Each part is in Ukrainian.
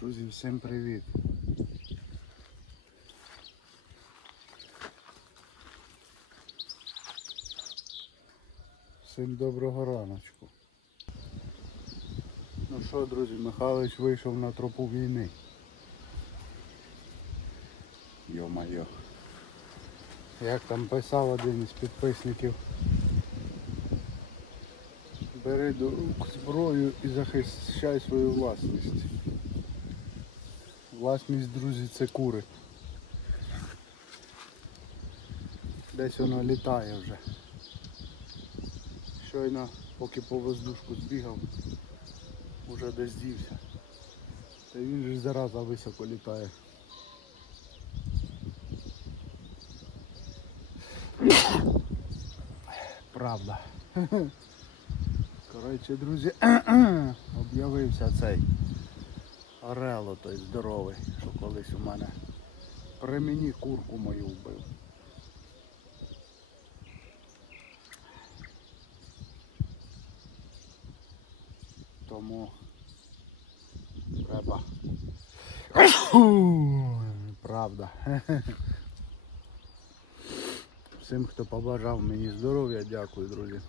Друзі, всім привіт! Всім доброго раночку. Ну що, друзі, Михайлович вийшов на тропу війни. Йо-майо. Як там писав один із підписників. Бери до рук зброю і захищай свою власність. Власність, друзі, це кури. Десь воно літає вже. Щойно, поки по воздушку збігав, уже десь дівся. Та він же зараза високо літає. Правда. Коротше, друзі, об'явився цей Орело, той здоровий, що колись у мене при мені курку мою вбив. Тому треба. Правда. Всім, хто побажав мені здоров'я, дякую, друзі.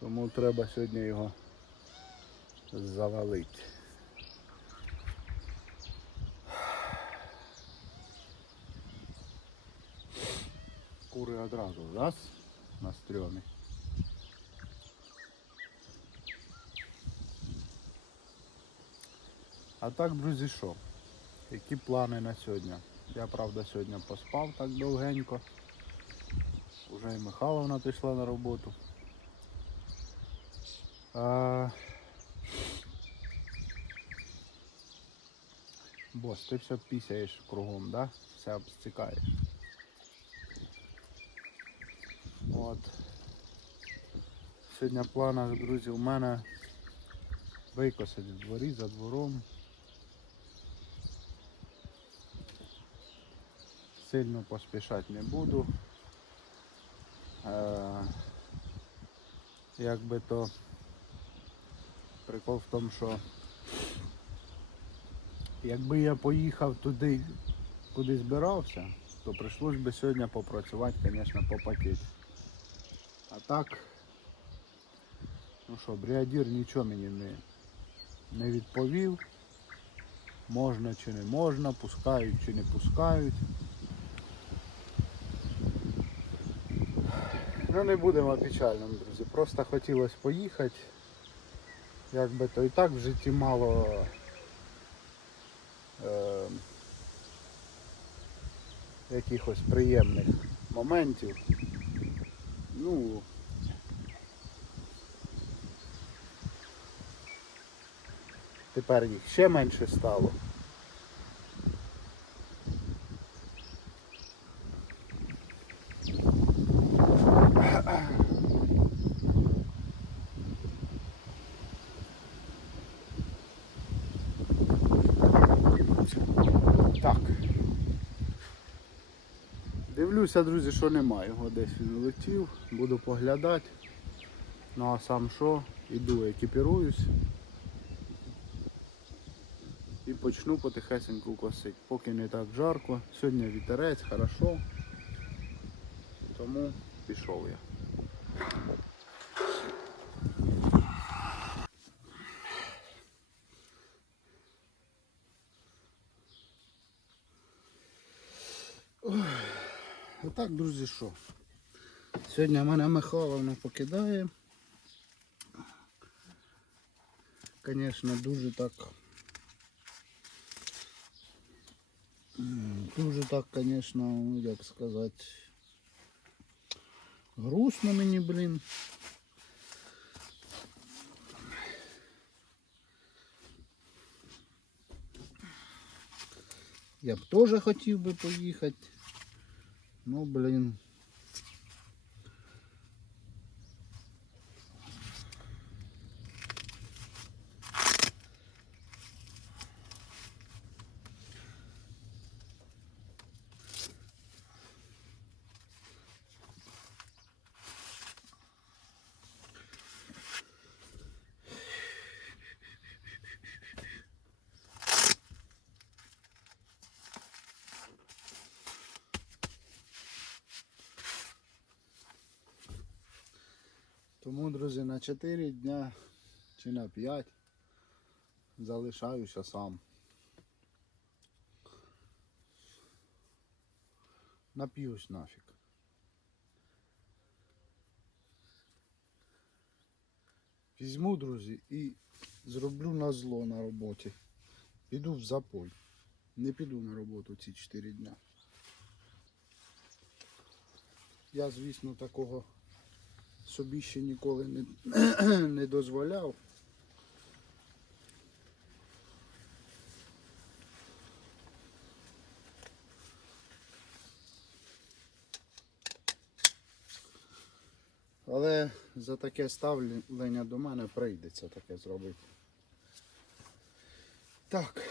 Тому треба сьогодні його завалити. Кури одразу раз на стрьомі. А так, друзі, що? Які плани на сьогодні? Я правда сьогодні поспав так довгенько. Уже і Михайловна пішла на роботу. А... Бос, ти все пісяєш кругом, да? Все обстикаєш. От. Сьогодні в планах, друзі, у мене викосити в дворі за двором. Сильно поспішати не буду. Е, як то прикол в тому, що якби я поїхав туди, куди збирався, то прийшлось би сьогодні попрацювати, звісно, попотіти. А так, ну що, бригадір нічого мені не, не відповів. Можна чи не можна, пускають чи не пускають. Ну не будемо печальним, друзі. Просто хотілося поїхати. Якби то і так в житті мало е, якихось приємних моментів. Ну тепер їх ще менше стало. Так. Дивлюся, друзі, що немає. Його десь він улетів, буду поглядати. Ну а сам що, іду, екіпіруюсь і почну потихесеньку косити. Поки не так жарко. Сьогодні вітерець, хорошо. Тому пішов я. Отак, друзі, що? Сьогодні мене Михайловна покидає. Звісно, дуже так. м, Дуже так, звісно, ну, як сказати, грустно мені, блін. Я б теж хотів би поїхати. Ну, блін. Тому, друзі, на 4 дня чи на 5 залишаюся сам. Нап'юсь нафіг. Візьму, друзі, і зроблю на зло на роботі. Піду в запой. Не піду на роботу ці 4 дня. Я, звісно, такого собі ще ніколи не, не дозволяв. Але за таке ставлення до мене прийдеться таке зробити. Так.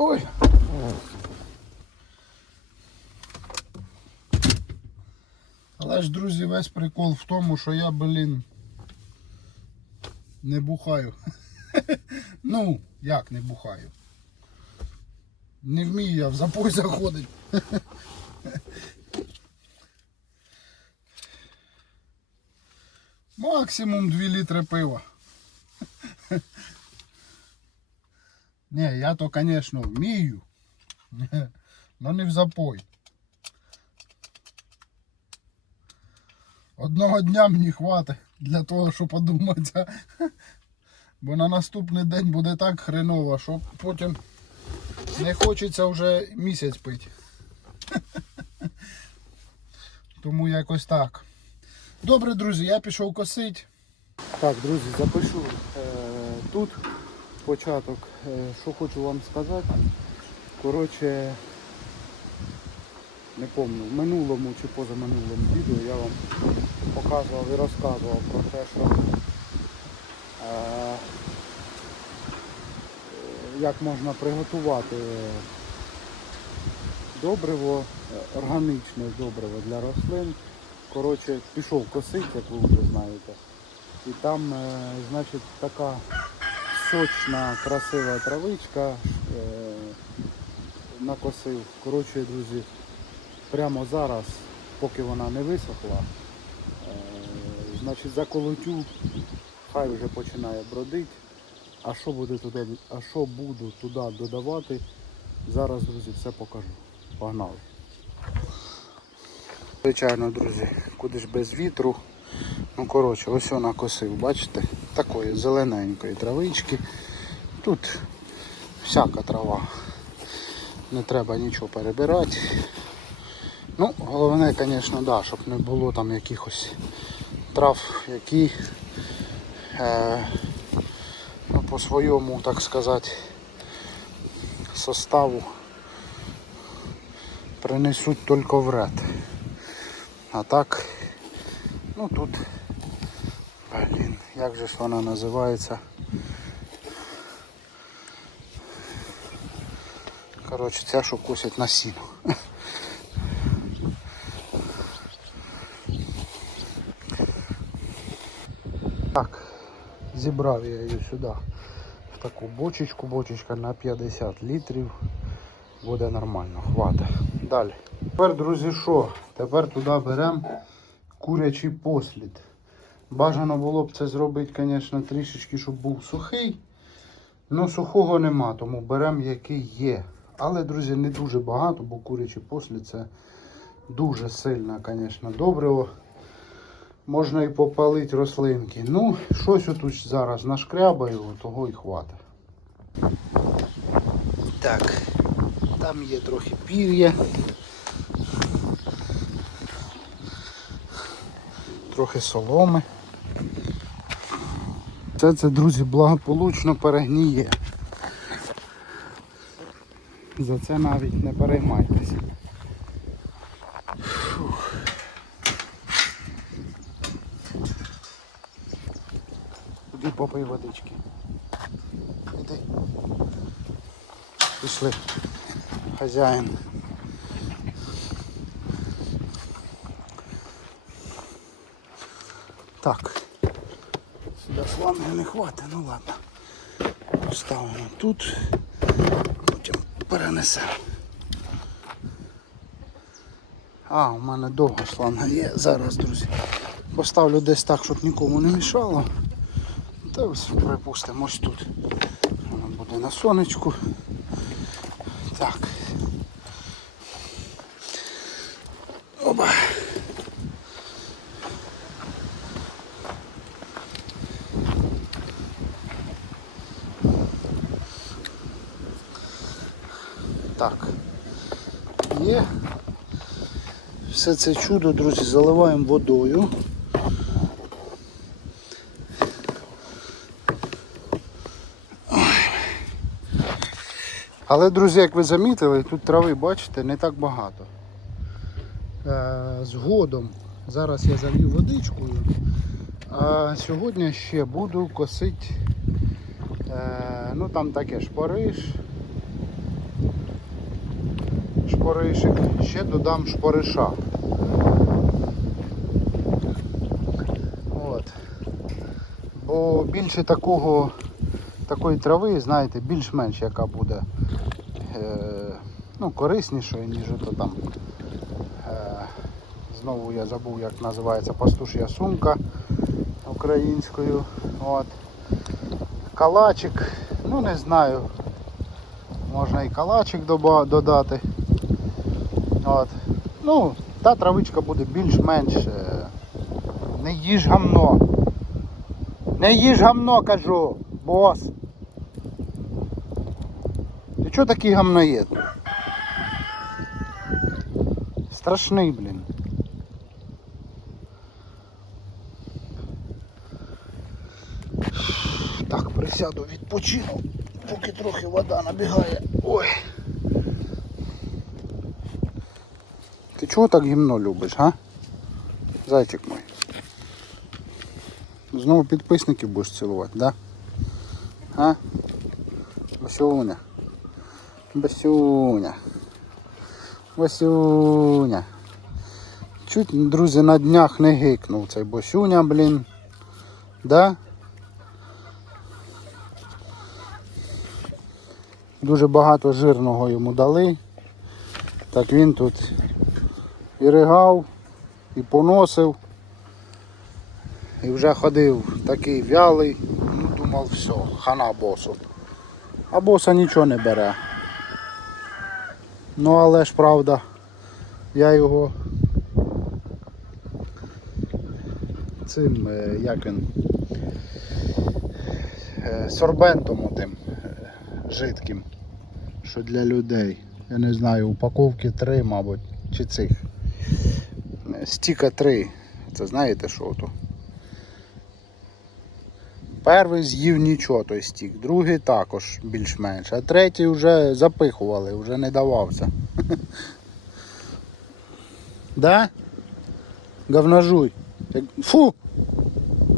Ой. Але ж, друзі, весь прикол в тому, що я, блін, не бухаю. ну, як не бухаю? Не вмію я в запой заходити. Максимум 2 літри пива. Не, я то, конечно, вмію. Но не в запой. Одного дня мені хватить для того, щоб подумати. Бо на наступний день буде так хреново, що потім не хочеться вже місяць пити. Тому якось так. Добре, друзі, я пішов косити. Так, друзі, запишу е, тут початок, е, що хочу вам сказати. Коротше, не пам'ятаю, в минулому чи позаминулому відео я вам показував і розказував про те, що е, як можна приготувати добриво, органічне добриво для рослин. Коротше, пішов косити, як ви вже знаєте. І там, е, значить, така сочна, красива травичка е, накосив. Коротше, друзі, прямо зараз, поки вона не висохла, е, значить заколотю, хай вже починає бродити. А що буде туди, а що буду туди додавати, зараз, друзі, все покажу. Погнали. Звичайно, друзі, куди ж без вітру. Ну, коротше, ось вона косив, бачите? Такої зелененької травички. Тут всяка трава. Не треба нічого перебирати. Ну, головне, звісно, да, щоб не було там якихось трав, які е, ну, по своєму, так сказати, составу принесуть тільки вред. А так, ну тут, блін, як же ж вона називається? Коротше, ця, що косять на сіно. Зібрав я її сюди в таку бочечку, бочечка на 50 літрів. Буде нормально, хватить. Далі. Тепер, друзі, що? Тепер туди беремо курячий послід. Бажано було б це зробити, звісно, трішечки, щоб був сухий. Ну, сухого нема, тому беремо який є. Але, друзі, не дуже багато, бо курячий послід це дуже сильне, звісно, добриво. Можна і попалити рослинки. Ну, щось отут зараз нашкрябаю, того і хватить. Так, там є трохи пір'я. Трохи соломи. Це, це, друзі, благополучно перегніє. За це навіть не переймайтеся. Іди попий водички. Іди. Пішли. Хазяїн. Так. Сюди шланги не хватить, ну ладно. Поставимо тут, потім перенесемо. А, у мене довга шланга є. Зараз, друзі. Поставлю десь так, щоб нікому не мішало. Та ось припустимо ось тут. Воно буде на сонечку. Так. Оба. Так. Є. Все це чудо, друзі, заливаємо водою. Але, друзі, як ви замітили, тут трави, бачите, не так багато. Е, згодом, зараз я залью водичкою, а сьогодні ще буду косити, е, ну там таке шпариш, шпаришик, ще додам шпариша. От. Бо більше такого такої трави, знаєте, більш-менш яка буде е, ну, кориснішою, ніж то там. Е, знову я забув, як називається пастуш'я сумка українською. От. Калачик, ну не знаю. Можна і калачик додати. От. Ну, та травичка буде більш-менш. е, Не їж гамно. Не їж гамно, кажу, бос. Чого такий гамноєд? Страшний, блін. Так, присяду, відпочину, поки трохи вода набігає. Ой. Ти чого так гімно любиш, га? Зайчик мой. Знову підписників будеш цілувати, да? А? Басюня. Басюня. Басюня. Чуть, друзі, на днях не гикнув цей Босюня, блін. Да? Дуже багато жирного йому дали. Так він тут і ригав, і поносив. І вже ходив такий вялий, ну думав, все, хана босу. А боса нічого не бере. Ну але ж правда, я його цим, е, як він, е, сорбентом тим жидким, що для людей. Я не знаю, упаковки три, мабуть, чи цих. Е, Стіка три. Це знаєте що то? Перший з'їв нічого той стік, другий також більш-менш, а третій вже запихували, вже не давався. Да? Говножуй. Фу!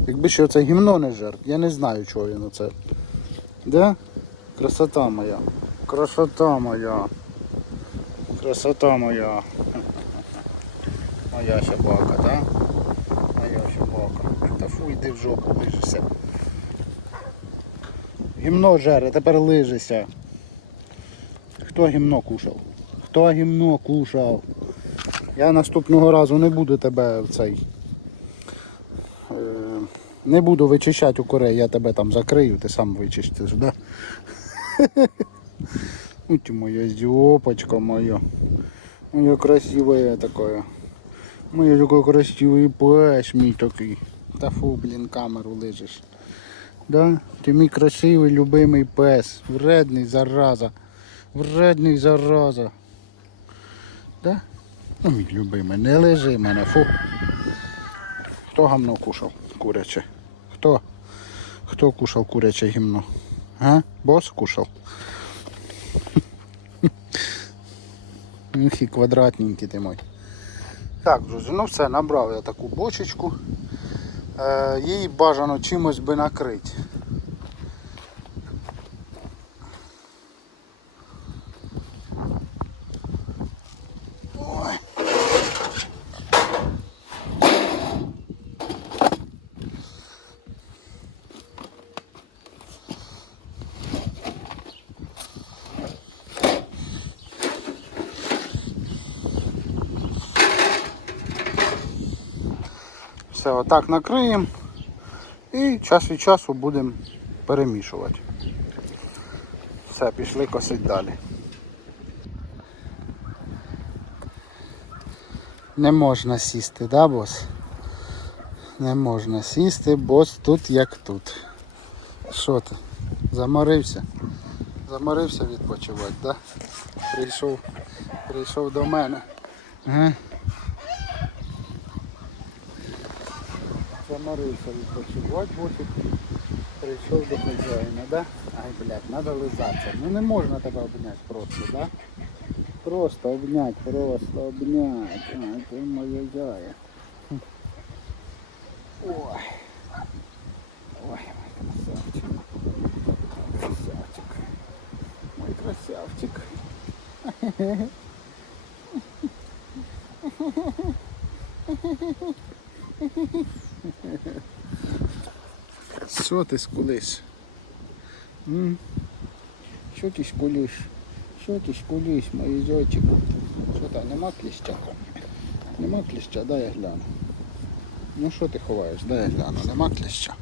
Якби ще це гімно не жер, я не знаю, чого він оце. Да? Красота моя. Красота моя. Красота моя. Моя собака, да? Моя собака. Та фу, йди в жопу, лижешся. Гімно жере, тепер лижися. Хто гімно кушав? Хто гімно кушав? Я наступного разу не буду тебе в цей. е, Не буду вичищати у корей, я тебе там закрию, ти сам вичистиш, да? Ну ты моя зёпочка моя. Моя красивая такая. Моя такой красивый пес мій такий. Та фу, блін, камеру лижеш. Да? Ти мій красивий, любимий пес. Вредний зараза. Вредний зараза. Да? Ну, мій любимий, не лежи мене, фу. Хто гамно кушав? Куряче. Хто? Хто кушав куряче гімно? А? Бос кушав? Ух, і квадратненький ти мой. Так, друзі, ну все, набрав я таку бочечку. Е, її бажано чимось би накрити. Все, отак накриємо і час від часу будемо перемішувати. Все, пішли косить далі. Не можна сісти, да, бос? Не можна сісти, бос тут як тут. Що ти? Заморився? Заморився відпочивати, да? Прийшов, прийшов до мене. Ага. Заморився відпочивати, босик прийшов до хазяїна, да? Ай, блядь, треба лизатися. Ну не можна тебе обняти просто, да? Просто обнять, просто обнять. А, ти моя. Хм. Ой. Ой, мой красавчик. Красавчик. Мой красавчик. Що ти скулиш? Що ти скулиш? Що ти скулиш, мої зайчик? Що там, нема кліща? Нема кліща, дай я гляну. Ну що ти ховаєш? Дай я гляну, нема кліща.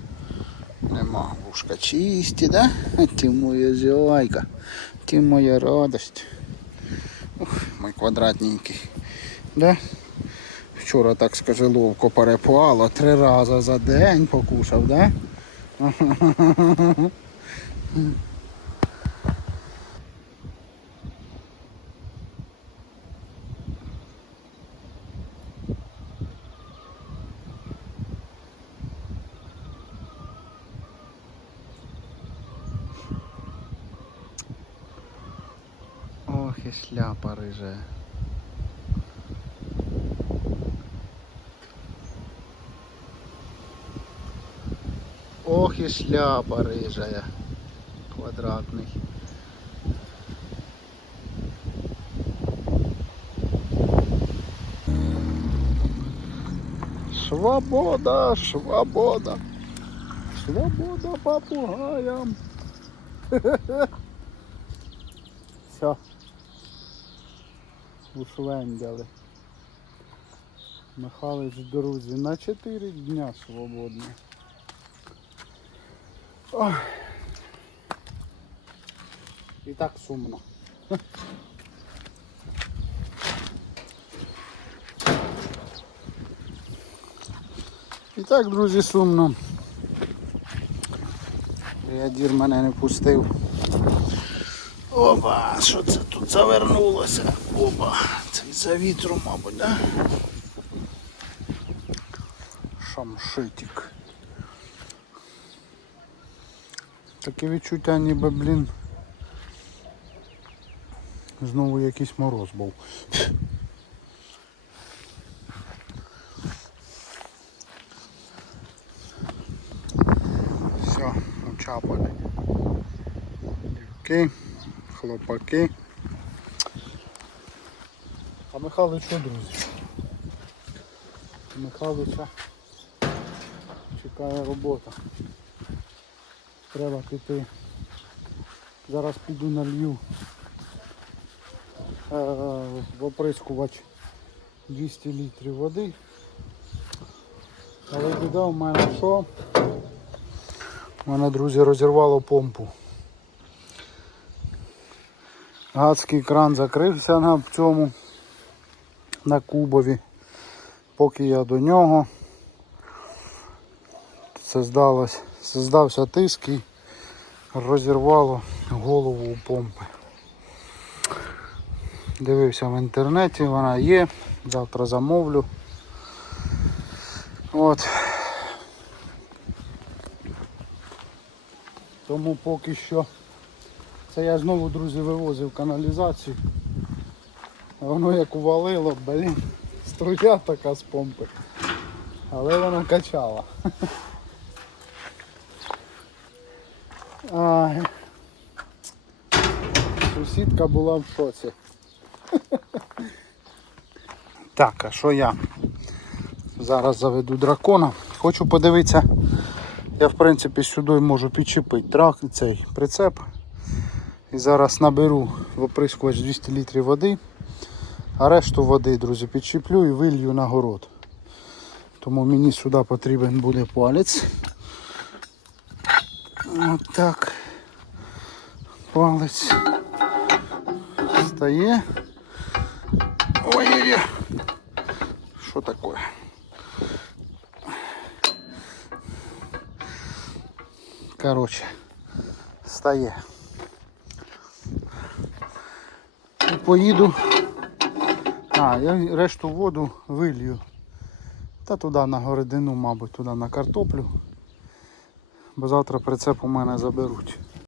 Нема. Вушка чисті, да? Ти моя зайка. Ти моя радость. Ух, мой квадратненький. Да? Вчора, так скажи, ловко перепало, три рази за день покушав, да? Ох і шляпа рижая. Ох і шляпа рижая. Квадратний. Свобода, свобода. Свобода попугаям. Все. Ушлендяли. Михайлович, друзі, на 4 дня свободні. Ой. І так сумно. І так, друзі, сумно. Бригадір мене не пустив. Опа, що це тут завернулося? Опа, це за вітру, мабуть, да? Шамшитик. Таке відчуття ніби, блін. Знову якийсь мороз був. Все, учапали. Дівки, хлопаки. А Михайлович що, друзі? Михайловича чекає робота. Треба піти Зараз піду налью е, в оприскувач 200 літрів води. Але біда в мене що? У мене, друзі, розірвало помпу. Гадський кран закрився на цьому, на кубові. Поки я до нього создалось, создався тиск і розірвало голову у помпи. Дивився в інтернеті, вона є, завтра замовлю. От. Тому поки що це я знову, друзі, вивозив каналізацію. Воно як увалило, блін, струя така з помпи. Але воно качало. Ай. Сусідка була в шоці. Так, а що я? Зараз заведу дракона. Хочу подивитися. Я в принципі сюди можу підчепити трак, цей прицеп. І зараз наберу в оприскувач 200 літрів води. А решту води, друзі, підчеплю і вилью на город. Тому мені сюди потрібен буде палець. Так. Палець стає. Ой-ой-ой. Що таке? Короче, стає. І поїду. А, я решту воду вилью. Та туди на городину, мабуть, туди на картоплю. Бо завтра прицеп у мене заберуть.